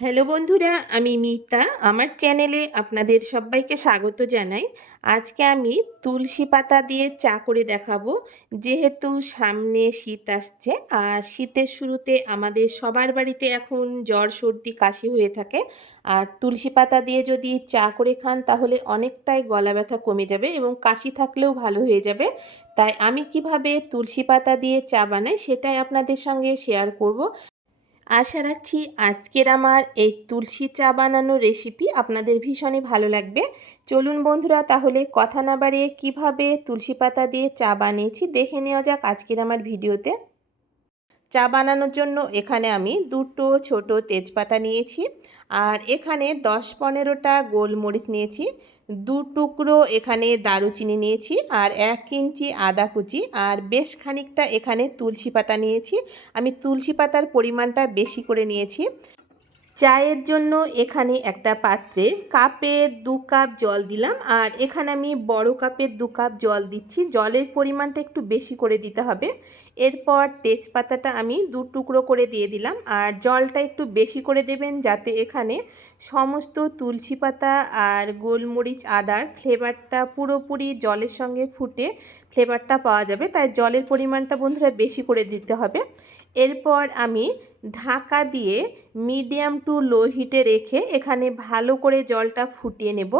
Hello বন্ধুরা, আমি মিতা। আমার চ্যানেলে আপনাদের সবাইকে স্বাগত জানাই। আজকে আমি তুলসী পাতা দিয়ে চা করে দেখাবো। যেহেতু সামনে শীত আসছে, আর শীতের শুরুতে আমাদের সবার বাড়িতে এখন জ্বর, সর্দি, কাশি হয়ে থাকে। আর তুলসী পাতা দিয়ে যদি চা করে খান, তাহলে অনেকটাই গলা ব্যথা কমে যাবে এবং কাশি থাকলেও ভালো হয়ে যাবে। তাই আমি কীভাবে তুলসী পাতা দিয়ে চা বানাই, সেটাই আপনাদের সঙ্গে শেয়ার করব। আশা রাখছি আজকের আমার এই তুলসী চা বানানোর রেসিপি আপনাদের ভীষণই ভালো লাগবে। চলুন বন্ধুরা, তাহলে কথা না বাড়িয়ে কীভাবে তুলসী পাতা দিয়ে চা বানিয়েছি দেখে নেওয়া যাক আজকের আমার ভিডিওতে। চা বানানোর জন্য এখানে আমি দুটো ছোট তেজপাতা নিয়েছি আর এখানে দশ পনেরোটা গোলমরিচ নিয়েছি। দু টুকরো এখানে দারুচিনি নিয়েছি আর এক ইঞ্চি আদা কুচি আর বেশ খানিকটা এখানে তুলসী পাতা নিয়েছি। আমি তুলসী পাতার পরিমাণটা বেশি করে নিয়েছি। চায়ের জন্য এখানে একটা পাত্রে কাপের দু কাপ জল দিলাম। আর এখানে আমি বড় কাপের দু কাপ জল দিচ্ছি। জলের পরিমাণটা একটু বেশি করে দিতে হবে। এরপর তেজপাতাটা আমি দু টুকরো করে দিয়ে দিলাম। আর জলটা একটু বেশি করে দেবেন যাতে এখানে সমস্ত তুলসী পাতা আর গোলমরিচ, আদার ফ্লেভারটা পুরোপুরি জলের সঙ্গে ফুটে ফ্লেভারটা পাওয়া যাবে। তাই জলের পরিমাণটা বন্ধুরা বেশি করে দিতে হবে। এরপর আমি ঢাকা দিয়ে মিডিয়াম টু লো হিটে রেখে এখানে ভালো করে জলটা ফুটিয়ে নেব।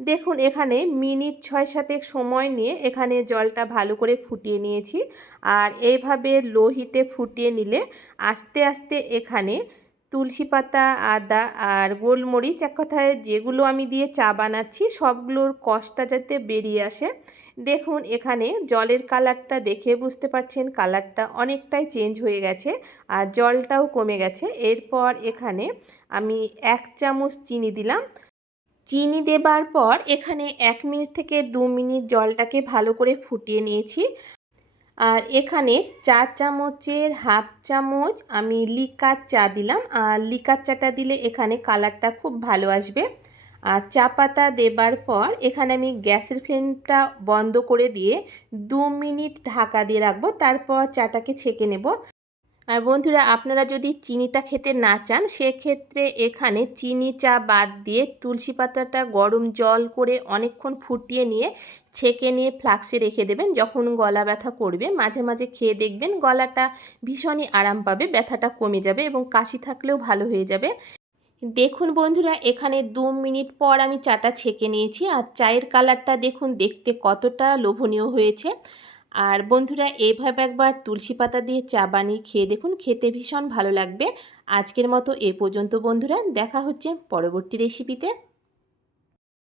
দেখুন, এখানে মিনিট ছয় সাতেক সময় নিয়ে এখানে জলটা ভালো করে ফুটিয়ে নিয়েছি। আর এইভাবে লো হিটে ফুটিয়ে নিলে আস্তে আস্তে এখানে তুলসী পাতা, আদা আর গোলমরিচ এক কথায় যেগুলো আমি দিয়ে চা বানাচ্ছি, সবগুলোর কষটা যাতে বেরিয়ে আসে। দেখুন, এখানে জলের কালারটা দেখে বুঝতে পারছেন কালারটা অনেকটাই চেঞ্জ হয়ে গেছে আর জলটাও কমে গেছে। এরপর এখানে আমি এক চামচ চিনি দিলাম। চিনি দেবার পর এখানে এক মিনিট থেকে দু মিনিট জলটাকে ভালো করে ফুটিয়ে নিয়েছি। আর এখানে চা চামচের হাফ চামচ আমি লিকার চা দিলাম। আর লিকার চাটা দিলে এখানে কালারটা খুব ভালো আসবে। আর চা পাতা দেবার পর এখানে আমি গ্যাসের ফ্লেমটা বন্ধ করে দিয়ে দু মিনিট ঢাকা দিয়ে রাখব। তারপর চাটাকে ছেঁকে নেব। আর বন্ধুরা, আপনারা যদি চিনিটা খেতে না চান, সেক্ষেত্রে এখানে চিনি চা বাদ দিয়ে তুলসী পাতাটা গরম জল করে অনেকক্ষণ ফুটিয়ে নিয়ে ছেঁকে নিয়ে ফ্লাক্সে রেখে দেবেন যখন গলা ব্যথা করবে। মাঝে মাঝে খেয়ে দেখবেন গলাটা ভীষণই আরাম পাবে, ব্যথাটা কমে যাবে এবং কাশি থাকলেও ভালো হয়ে যাবে। দেখুন বন্ধুরা, এখানে দু মিনিট পর আমি চাটা ছেঁকে নিয়েছি আর চায়ের কালারটা দেখুন দেখতে কতটা লোভনীয় হয়েছে। আর বন্ধুরা এইভাবে একবার তুলসী পাতা দিয়ে চা বানিয়ে খেয়ে দেখুন, খেতে ভীষণ ভালো লাগবে। আজকের মতো এ পর্যন্ত বন্ধুরা, দেখা হচ্ছে পরবর্তী রেসিপিতে